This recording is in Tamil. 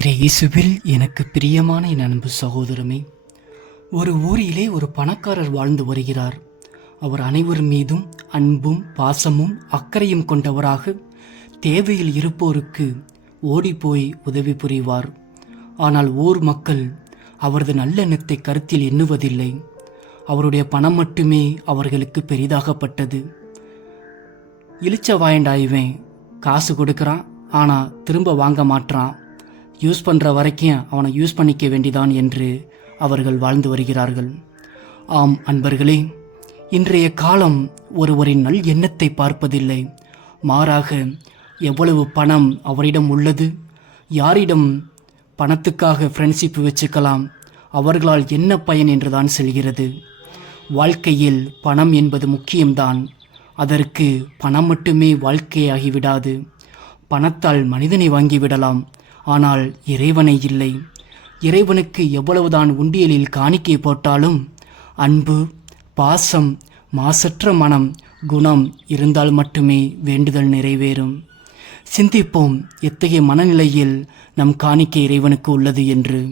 இயேசுவில் எனக்கு பிரியமான என் அன்பு சகோதரமே, ஒரு ஊரிலே ஒரு பணக்காரர் வாழ்ந்து வருகிறார். அவர் அனைவர் மீதும் அன்பும் பாசமும் அக்கறையும் கொண்டவராக தேவையில் இருப்போருக்கு ஓடிப்போய் உதவி புரிவார். ஆனால் ஊர் மக்கள் அவரது நல்லெண்ணத்தை கருத்தில் எண்ணுவதில்லை. அவருடைய பணம் மட்டுமே அவர்களுக்கு பெரிதாகப்பட்டது. இளிச்ச வாயண்டாய்வேன், காசு கொடுக்குறான், ஆனால் திரும்ப வாங்க மாட்டான், யூஸ் பண்ணுற வரைக்கும் அவனை யூஸ் பண்ணிக்க வேண்டிதான் என்று அவர்கள் வாழ்ந்து வருகிறார்கள். ஆம் அன்பர்களே, இன்றைய காலம் ஒருவரின் நல் எண்ணத்தை பார்ப்பதில்லை. மாறாக எவ்வளவு பணம் அவரிடம் உள்ளது, யாரிடம் பணத்துக்காக ஃப்ரெண்ட்ஷிப் வச்சுக்கலாம், அவர்களால் என்ன பயன் என்றுதான் செல்கிறது. வாழ்க்கையில் பணம் என்பது முக்கியம்தான். அதற்கு பணம் மட்டுமே வாழ்க்கையாகிவிடாது. பணத்தால் மனிதனை வாங்கிவிடலாம், ஆனால் இறைவனை இல்லை. இறைவனுக்கு எவ்வளவுதான் உண்டியலில் காணிக்கை போட்டாலும் அன்பு, பாசம், மாசற்ற மனம், குணம் இருந்தால் மட்டுமே வேண்டுதல் நிறைவேறும். சிந்திப்போம், எத்தகைய மனநிலையில் நம் காணிக்கை இறைவனுக்கு உள்ளது என்று.